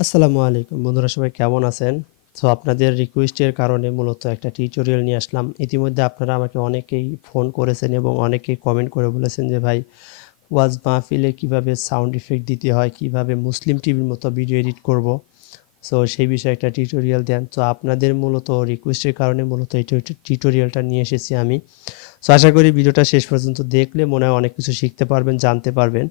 আসসালামু আলাইকুম বন্ধুরা, সবাই কেমন আছেন? তো আপনাদের রিকোয়েস্টের কারণে মূলত একটা টিউটোরিয়াল নিয়ে আসলাম। ইতিমধ্যে আপনারা আমাকে অনেকেই ফোন করেছেন এবং অনেকেই কমেন্ট করে বলেছেন যে ভাই, ওয়াজ মাহফিলে কিভাবে সাউন্ড ইফেক্ট দিতে হয়, কিভাবে মুসলিম টিভির মতো ভিডিও এডিট করব। সো সেই বিষয়ে একটা টিউটোরিয়াল দেন। তো আপনাদের মূলত রিকোয়েস্টের কারণে মূলত এই টিউটোরিয়ালটা নিয়ে এসেছি আমি। সো আশা করি ভিডিওটা শেষ পর্যন্ত দেখলে মনে হয় অনেক কিছু শিখতে পারবেন, জানতে পারবেন।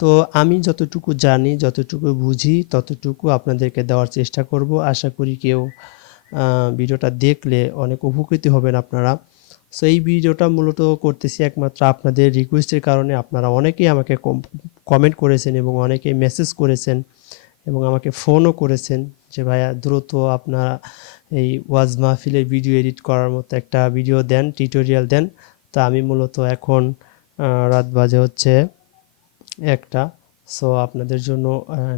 তো আমি যতটুকু জানি, যতটুকু বুঝি ততটুকু আপনাদেরকে দেওয়ার চেষ্টা করব। আশা করি কেউ ভিডিওটা দেখলে অনেক উপকৃত হবেন আপনারা। সো এই ভিডিওটা মূলত করতেছি একমাত্র আপনাদের রিকোয়েস্টের কারণে। আপনারা অনেকেই আমাকে কমেন্ট করেছেন এবং অনেকেই মেসেজ করেছেন এবং আমাকে ফোনও করেছেন যে ভাইয়া দ্রুত আপনারা এই ওয়াজ মাহফিলের ভিডিও এডিট করার মতো একটা ভিডিও দেন, টিউটোরিয়াল দেন। তো আমি মূলত এখন রাত বাজে হচ্ছে একটা। সো আপনাদের জন্য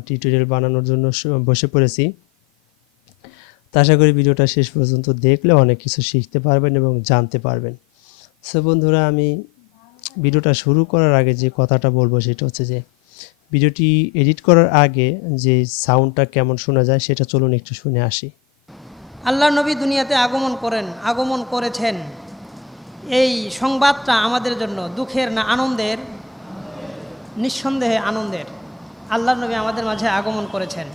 টিউটোরিয়াল বানানোর জন্য বসে পড়েছি। তো আশা করি ভিডিওটা শেষ পর্যন্ত দেখলে অনেক কিছু শিখতে পারবেন এবং জানতে পারবেন। সো বন্ধুরা, আমি ভিডিওটা শুরু করার আগে যে কথাটা বলবো সেটা হচ্ছে যে ভিডিওটি এডিট করার আগে যে সাউন্ডটা কেমন শোনা যায় সেটা চলুন একটু শুনে আসি। আল্লাহ নবী দুনিয়াতে আগমন করেছেন। এই সংবাদটা আমাদের জন্য দুঃখের না আনন্দের? নিঃসন্দেহে আনন্দের। আল্লাহ নবী আমাদের মাঝে আগমন করেছেন।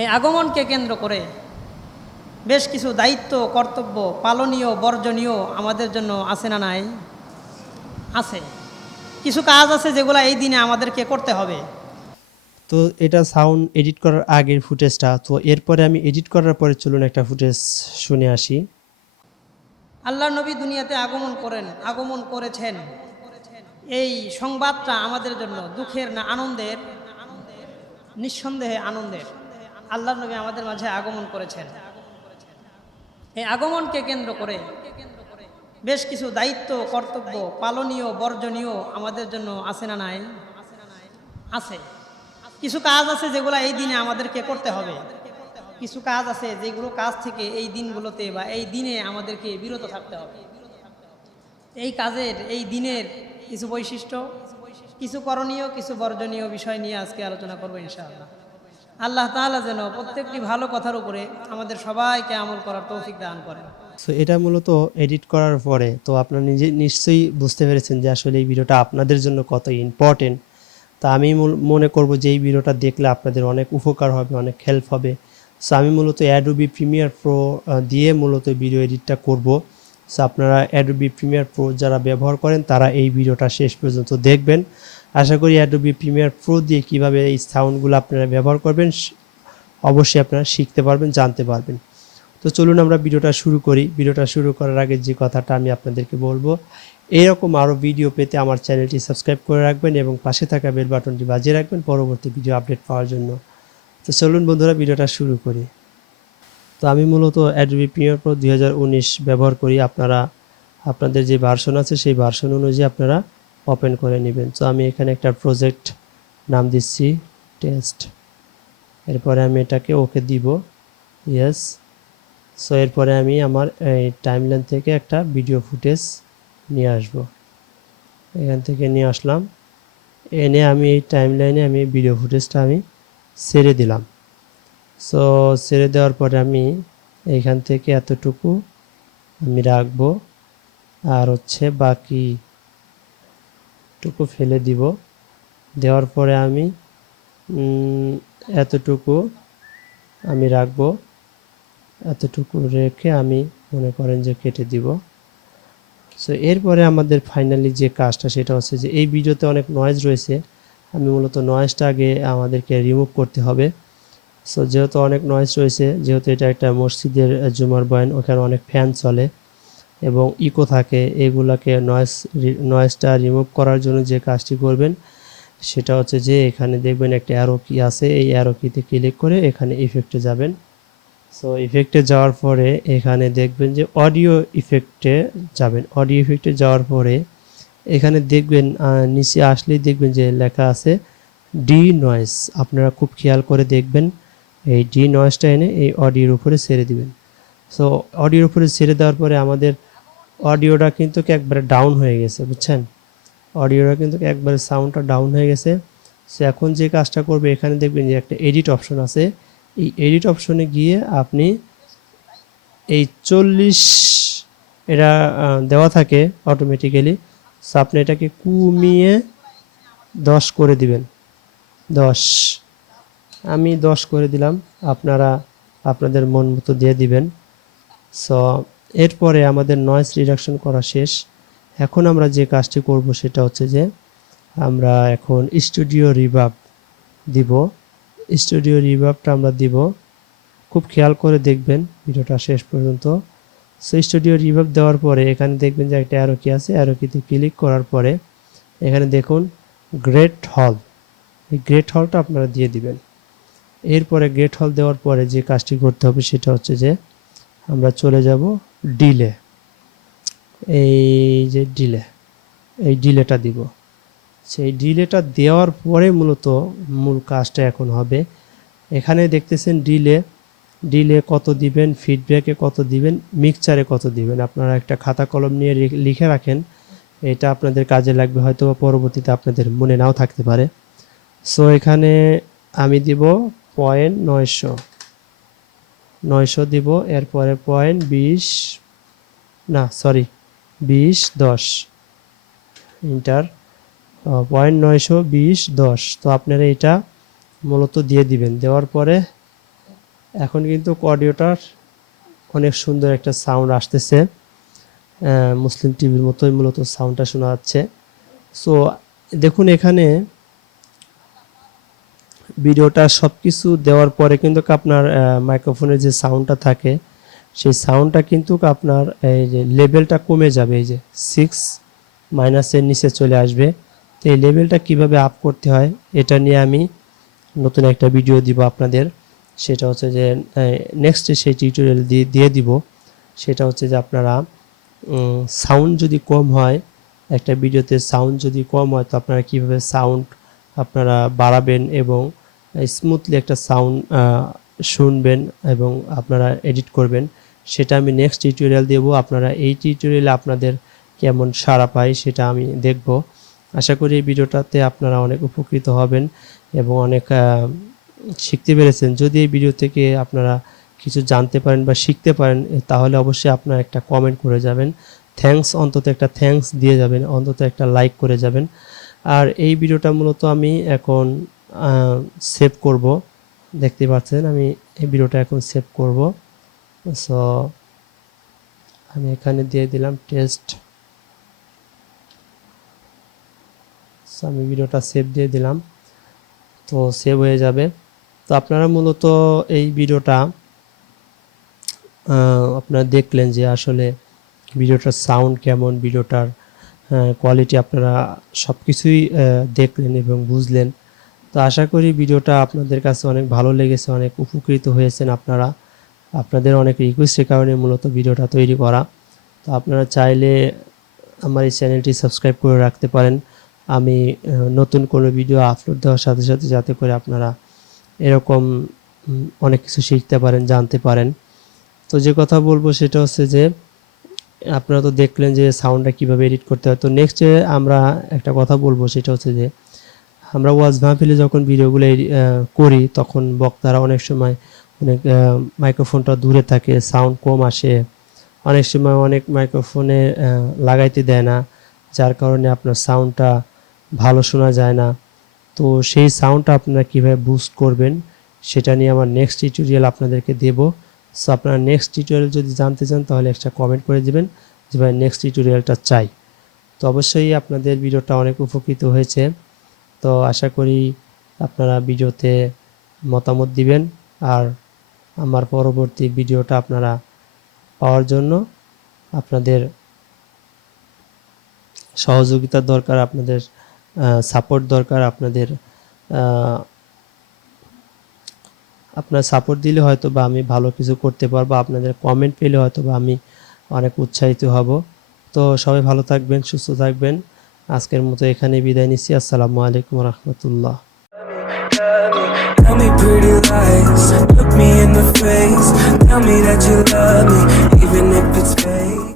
এই আগমনকে কেন্দ্র করে বেশ কিছু দায়িত্ব, কর্তব্য, পালনীয়, বর্জনীয় আমাদের জন্য আছে না নাই? আছে। কিছু কাজ আছে যেগুলো এই দিনে আমাদেরকে করতে হবে। তো এটা সাউন্ড এডিট করার আগের ফুটেজটা। তো এরপরে আমি এডিট করার পরে চলুন একটা ফুটেজ শুনে আসি। আল্লাহ নবী দুনিয়াতে আগমন করেছেন। এই সংবাদটা আমাদের জন্য দুঃখের না আনন্দের? নিঃসন্দেহে আনন্দের। আল্লাহ নবী আমাদের মাঝে আগমন করেছেন। এই আগমনকে কেন্দ্র করে বেশ কিছু দায়িত্ব, কর্তব্য, পালনীয়, বর্জনীয় আমাদের জন্য আছে না নাই? আছে। কিছু কাজ আছে যেগুলো এই দিনে আমাদেরকে করতে হবে। কিছু কাজ আছে যেগুলো কাজ থেকে এই দিনগুলোতে বা এই দিনে আমাদেরকে বিরত থাকতে হবে। এই কাজের, এই দিনের কিছু বৈশিষ্ট্য, কিছু করণীয়, কিছু বর্জনীয় বিষয় নিয়ে আজকে আলোচনা করবো ইনশাআল্লাহ। আল্লাহ তাআলা যেন প্রত্যেকটি ভালো কথার উপরে আমাদের সবাইকে আমল করার তৌফিক দান করেন। সো এটা মূলত এডিট করার পরে তো আপনারা নিজে নিশ্চয়ই বুঝতে পেরেছেন যে আসলে এই ভিডিওটা আপনাদের জন্য কত ইম্পর্টেন্ট। তা আমি মনে করব যে এই ভিডিওটা দেখলে আপনাদের অনেক উপকার হবে, অনেক হেল্প হবে। সো আমি মূলত অ্যাডোবি প্রিমিয়ার প্রো দিয়ে মূলত ভিডিও এডিটটা করব। সো আপনারা অ্যাডোবি প্রিমিয়ার প্রো যারা ব্যবহার করেন তারা এই ভিডিওটা শেষ পর্যন্ত দেখবেন। আশা করি অ্যাডোবি প্রিমিয়ার প্রো দিয়ে কীভাবে এই সাউন্ডগুলো আপনারা ব্যবহার করবেন অবশ্যই আপনারা শিখতে পারবেন, জানতে পারবেন। তো চলুন আমরা ভিডিওটা শুরু করি। ভিডিওটা শুরু করার আগে যে কথাটা আমি আপনাদেরকে বলবো, এরকম আরও ভিডিও পেতে আমার চ্যানেলটি সাবস্ক্রাইব করে রাখবেন এবং পাশে থাকা বেল বাটনটি বাজিয়ে রাখবেন পরবর্তী ভিডিও আপডেট পাওয়ার জন্য। তো চলুন বন্ধুরা ভিডিওটা শুরু করি। তো আমি মূলত অ্যাডোবি প্রিমিয়ার প্রো 2019 ব্যবহার করি। আপনারা আপনাদের যে ভার্সন আছে সেই ভার্সন অনুযায়ী আপনারা ওপেন করে নেবেন। তো আমি এখানে একটা প্রজেক্ট নাম দিচ্ছি টেস্ট। এরপরে আমি এটাকে ওকে দিব, ইয়েস। সো এরপরে আমি আমার এই টাইমলাইন থেকে একটা ভিডিও ফুটেজ নিয়ে আসব। এখান থেকে নিয়ে আসলাম, এনে আমি এই টাইমলাইনে আমি ভিডিও ফুটেজটা আমি ছেড়ে দিলাম। সো ছেড়ে দেওয়ার পরে আমি এইখান থেকে এতটুকু আমি রাখবো, আর হচ্ছে বাকিটুকু ফেলে দিব। দেওয়ার পরে আমি এতটুকু আমি রাখবো, এতটুকু রেখে আমি মনে করেন যে কেটে দিব। সো এরপরে আমাদের ফাইনালি যে কাজটা সেটা হচ্ছে যে এই ভিডিওতে অনেক নয়েজ রয়েছে, আমি মূলত নয়েজটা আগে আমাদেরকে রিমুভ করতে হবে। সো যেহেতু অনেক নয়েজ রয়েছে, যেহেতু এটা একটা মসজিদের জুমার বয়ান, ওখানে অনেক ফ্যান চলে এবং ইকো থাকে, এগুলাকে নয়েজটা রিমুভ করার জন্য যে কাজটি করবেন সেটা হচ্ছে যে এখানে দেখবেন একটা অ্যারো কি আছে, এই অ্যারো কিতে ক্লিক করে এখানে ইফেক্টে যাবেন। সো ইফেক্টে যাওয়ার পরে এখানে দেখবেন যে অডিও ইফেক্টে যাবেন। অডিও ইফেক্টে যাওয়ার পরে এখানে দেখবেন নিচে আসলেই দেখবেন যে লেখা আছে ডি নয়েজ। আপনারা খুব খেয়াল করে দেখবেন, এই ডি নয়েজটা এনে এই অডিওর উপরে ছেড়ে দিবেন। সো অডিওর উপরে ছেড়ে দেওয়ার পরে আমাদের অডিওটা কিন্তু একবারে ডাউন হয়ে গেছে, বুঝছেন? অডিওটা কিন্তু একবারে সাউন্ডটা ডাউন হয়ে গেছে। সো এখন যে কাজটা করবে, এখানে দেখবেন যে একটা এডিট অপশন আছে, এই এডিট অপশনে গিয়ে আপনি এই 40 এটা দেওয়া থাকে অটোমেটিক্যালি। সো আপনি এটাকে কমিয়ে 10 করে দিবেন। 10, আমি 10 করে দিলাম, আপনারা আপনাদের মন মতো দিয়ে দিবেন। সো এরপরে আমাদের নয়েজ রিডাকশন করা শেষ। এখন আমরা যে কাজটি করব সেটা হচ্ছে যে আমরা এখন স্টুডিও রিভার্ব দিব। স্টুডিও রিভার্বটা আমরা দিব, খুব খেয়াল করে দেখবেন ভিডিওটা শেষ পর্যন্ত। সো স্টুডিও রিভার্ব দেওয়ার পরে এখানে দেখবেন যে একটা অ্যারো কি আছে, অ্যারো কিতে ক্লিক করার পরে এখানে দেখুন গ্রেট হল, এই গ্রেট হলটা আপনারা দিয়ে দিবেন। এরপরে গ্রেট হল দেওয়ার পরে যে কাজটি করতে হবে সেটা হচ্ছে যে আমরা চলে যাব ডিলে, এই যে ডিলে, এই ডিলেটা দিব। সেই ডিলেটা দেওয়ার পরে মূলত মূল কাজটা এখন হবে। এখানে দেখতেছেন ডিলে কত দিবেন, ফিডব্যাকে কত দিবেন, মিক্সচারে কত দিবেন। আপনারা একটা খাতা কলম নিয়ে লিখে রাখেন, এটা আপনাদের কাজে লাগবে, হয়তো পরবর্তীতে আপনাদের মনে নাও থাকতে পারে। সো এখানে আমি দিব 900 দিব, এরপরে 20 ইন্টার 920 তো আপনারা এটা মূলত দিয়ে দিবেন। দেওয়ার পরে এখন কিন্তু অডিওটার অনেক সুন্দর একটা সাউন্ড আসতেছে, মুসলিম টিভির মতোই মূলত সাউন্ডটা শোনা যাচ্ছে। সো দেখুন এখানে ভিডিওটা সব কিছু দেওয়ার পরে কিন্তু আপনার মাইক্রোফোনের যে সাউন্ডটা থাকে সেই সাউন্ডটা কিন্তু আপনার এই যে লেভেলটা কমে যাবে, এই যে 6- এর নিচে চলে আসবে। তো এই লেভেলটা কিভাবে আপ করতে হয় এটা নিয়ে আমি নতুন একটা ভিডিও দিব আপনাদের, সেটা হচ্ছে যে নেক্সটে সেই টিউটোরিয়াল দিয়ে দিব। সেটা হচ্ছে যে আপনারা সাউন্ড যদি কম হয়, একটা ভিডিওতে সাউন্ড যদি কম হয়, তো আপনারা কীভাবে সাউন্ড আপনারা বাড়াবেন এবং স্মুথলি একটা সাউন্ড শুনবেন এবং আপনারা এডিট করবেন, সেটা আমি নেক্সট টিউটোরিয়াল দেব। আপনারা এই টিউটোরিয়ালে আপনাদের কেমন সাড়া পায় সেটা আমি দেখব। আশা করি এই ভিডিওটাতে আপনারা অনেক উপকৃত হবেন এবং অনেক শিখতে পেরেছেন। যদি এই ভিডিও থেকে আপনারা কিছু জানতে পারেন বা শিখতে পারেন, তাহলে অবশ্যই আপনারা একটা কমেন্ট করে যাবেন, থ্যাঙ্কস, অন্তত একটা থ্যাঙ্কস দিয়ে যাবেন, অন্তত একটা লাইক করে যাবেন। আর এই ভিডিওটা মূলত আমি এখন সেভ করব, দেখতে পাচ্ছেন আমি এই ভিডিওটা এখন সেভ করব। সো আমি এখানে দিয়ে দিলাম টেস্ট। সো আমি ভিডিওটা সেভ দিয়ে দিলাম, তো সেভ হয়ে যাবে। তো আপনারা মূলত এই ভিডিওটা আপনারা দেখলেন যে আসলে ভিডিওটার সাউন্ড কেমন, ভিডিওটার কোয়ালিটি, আপনারা সব কিছুই দেখলেন এবং বুঝলেন। তো আশা করি ভিডিওটা আপনাদের কাছে অনেক ভালো লেগেছে, অনেক উপকৃত হয়েছেন আপনারা। আপনাদের অনেক রিকোয়েস্টের কারণে মূলত ভিডিওটা তৈরি করা। তো আপনারা চাইলে আমার এই চ্যানেলটি সাবস্ক্রাইব করে রাখতে পারেন, আমি নতুন কোনো ভিডিও আপলোড দেওয়ার সাথে সাথে যাতে করে আপনারা এরকম অনেক কিছু শিখতে পারেন, জানতে পারেন। তো যে কথা বলবো সেটা হচ্ছে যে আপনারা তো দেখলেন যে সাউন্ডটা কীভাবে এডিট করতে হয়। তো নেক্সটে আমরা একটা কথা বলবো, সেটা হচ্ছে যে আমরা ওয়াজ মাহফিলে যখন ভিডিওগুলো করি তখন বক্তারা অনেক সময় অনেক মাইক্রোফোনটা দূরে থাকে, সাউন্ড কম আসে, অনেক সময় অনেক মাইক্রোফোনে লাগাইতে দেয় না, যার কারণে আপনার সাউন্ডটা ভালো শোনা যায় না। তো সেই সাউন্ডটা আপনারা কীভাবে বুস্ট করবেন সেটা নিয়ে আমার নেক্সট টিউটোরিয়াল আপনাদেরকে দেব। সো আপনারা নেক্সট টিউটোরিয়াল যদি জানতে চান তাহলে একটা কমেন্ট করে দেবেন যে ভাই নেক্সট টিউটোরিয়ালটা চাই। তো অবশ্যই আপনাদের ভিডিওটা অনেক উপকৃত হয়েছে। তো আশা করি আপনারা ভিডিওতে মতামত দিবেন, আর আমার পরবর্তী ভিডিওটা আপনারা পাওয়ার জন্য আপনাদের সহযোগিতার দরকার, আপনাদের সাপোর্ট দরকার। আপনার সাপোর্ট দিলে হয়তো বা আমি ভালো কিছু করতে পারবো, আপনাদের কমেন্ট পেলে হয়তো বা আমি অনেক উৎসাহিত হব। তো সবাই ভালো থাকবেন, সুস্থ থাকবেন। আজকের মতো এখানেই বিদায় নিচ্ছি। আসসালামু আলাইকুম রহমতুল্লাহ। Tell me pretty lies, look me in the face, tell me that you love me, even if it's